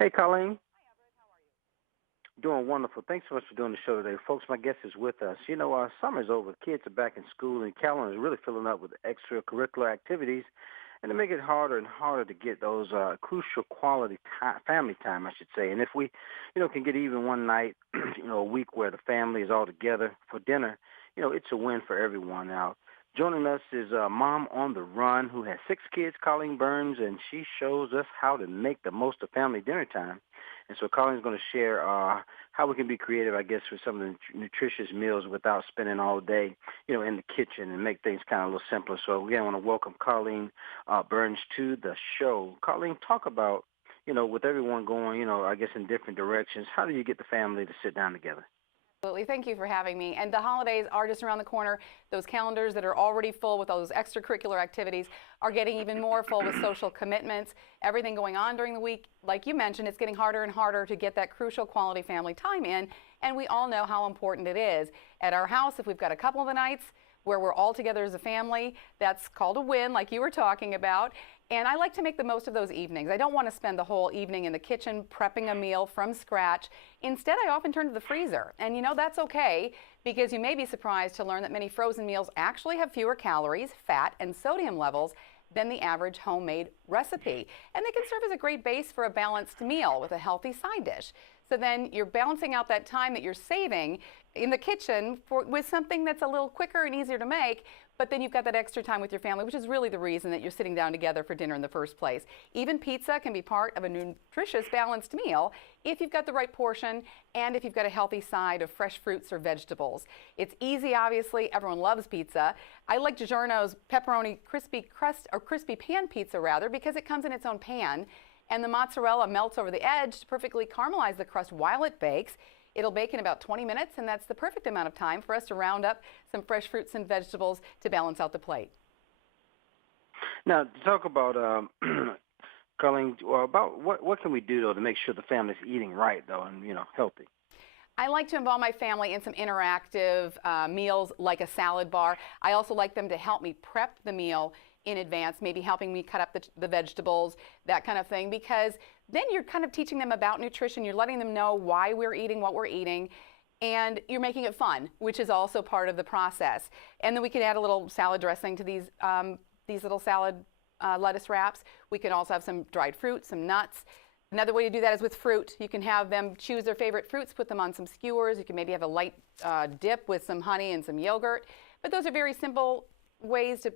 Hey, Colleen. Doing wonderful. Thanks so much for doing the show today. Folks, my guest is with us. Summer's over. Kids are back in school, and calendar is really filling up with extracurricular activities, and they make it harder and harder to get those crucial quality family time, I should say. And if we, can get even one night, a week where the family is all together for dinner, it's a win for everyone. Now, joining us is a mom on the run who has 6 kids, Colleen Burns, and she shows us how to make the most of family dinner time. And so Colleen's going to share how we can be creative, I guess, with some of the nutritious meals without spending all day, in the kitchen and make things kind of a little simpler. So again, I want to welcome Colleen Burns to the show. Colleen, talk about, with everyone going, I guess in different directions, how do you get the family to sit down together? Absolutely. Thank you for having me. And the holidays are just around the corner. Those calendars that are already full with all those extracurricular activities are getting even more full with social commitments, everything going on during the week. Like you mentioned, it's getting harder and harder to get that crucial quality family time in, and we all know how important it is. At our house, if we've got a couple of the nights where we're all together as a family, that's called a win, like you were talking about. And I like to make the most of those evenings. I don't want to spend the whole evening in the kitchen prepping a meal from scratch. Instead, I often turn to the freezer. And that's okay, because you may be surprised to learn that many frozen meals actually have fewer calories, fat, and sodium levels than the average homemade recipe. And they can serve as a great base for a balanced meal with a healthy side dish. So then you're balancing out that time that you're saving in the kitchen with something that's a little quicker and easier to make, but then you've got that extra time with your family, which is really the reason that you're sitting down together for dinner in the first place. Even pizza can be part of a nutritious, balanced meal if you've got the right portion and if you've got a healthy side of fresh fruits or vegetables. It's easy, obviously. Everyone loves pizza. I like DiGiorno's pepperoni crispy crust, or crispy pan pizza rather, because it comes in its own pan, and the mozzarella melts over the edge to perfectly caramelize the crust while it bakes. It'll bake in about 20 minutes, and that's the perfect amount of time for us to round up some fresh fruits and vegetables to balance out the plate. Now, to talk about, Colleen, about what can we do, though, to make sure the family's eating right, though, and, healthy? I like to involve my family in some interactive meals like a salad bar. I also like them to help me prep the meal in advance, maybe helping me cut up the vegetables, that kind of thing, because then you're kind of teaching them about nutrition. You're letting them know why we're eating what we're eating, and you're making it fun, which is also part of the process. And then we can add a little salad dressing to these little salad lettuce wraps. We can also have some dried fruit, some nuts. Another way to do that is with fruit. You can have them choose their favorite fruits, put them on some skewers. You can maybe have a light dip with some honey and some yogurt. But those are very simple ways to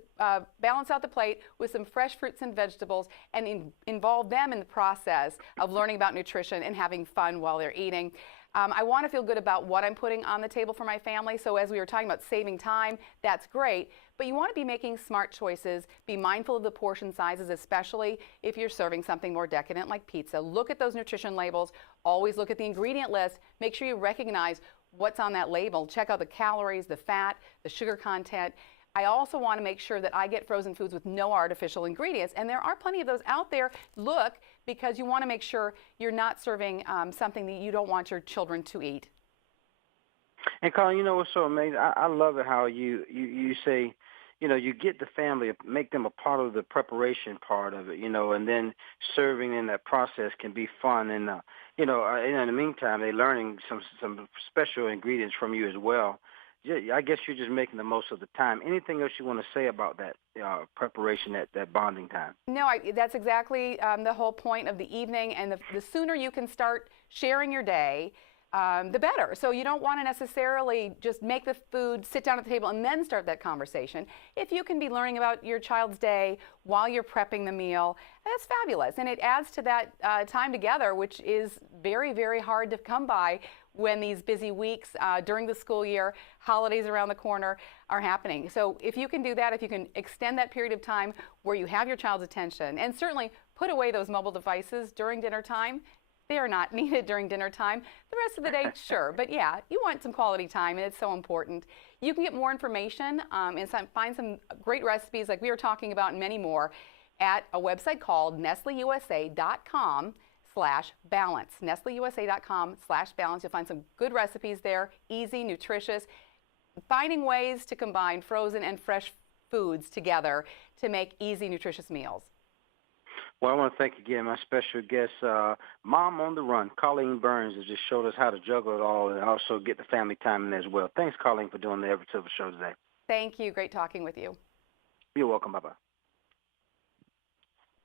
balance out the plate with some fresh fruits and vegetables, and involve them in the process of learning about nutrition and having fun while they're eating. I want to feel good about what I'm putting on the table for my family. So as we were talking about saving time, that's great. But you want to be making smart choices. Be mindful of the portion sizes, especially if you're serving something more decadent like pizza. Look at those nutrition labels. Always look at the ingredient list. Make sure you recognize what's on that label. Check out the calories, the fat, the sugar content. I also want to make sure that I get frozen foods with no artificial ingredients, and there are plenty of those out there. Look, because you want to make sure you're not serving something that you don't want your children to eat. And Colin, what's so amazing? I love it how you say, you get the family, make them a part of the preparation part of it, and then serving in that process can be fun. And, in the meantime, they're learning some special ingredients from you as well. Yeah, I guess you're just making the most of the time. Anything else you want to say about that preparation, that bonding time? No, that's exactly the whole point of the evening. And the sooner you can start sharing your day, the better. So you don't want to necessarily just make the food, sit down at the table, and then start that conversation. If you can be learning about your child's day while you're prepping the meal, that's fabulous. And it adds to that time together, which is very, very hard to come by when these busy weeks during the school year, holidays around the corner are happening. So if you can do that, if you can extend that period of time where you have your child's attention, and certainly put away those mobile devices during dinner time. They are not needed during dinner time. The rest of the day, sure. But yeah, you want some quality time, and it's so important. You can get more information and find some great recipes like we were talking about and many more at a website called nestleusa.com/balance. nestleusa.com/balance. You'll find some good recipes there, easy, nutritious, finding ways to combine frozen and fresh foods together to make easy, nutritious meals. Well, I want to thank again my special guest, Mom on the Run, Colleen Burns, has just showed us how to juggle it all and also get the family time in as well. Thanks, Colleen, for doing the Everett Silver Show today. Thank you. Great talking with you. You're welcome. Bye-bye.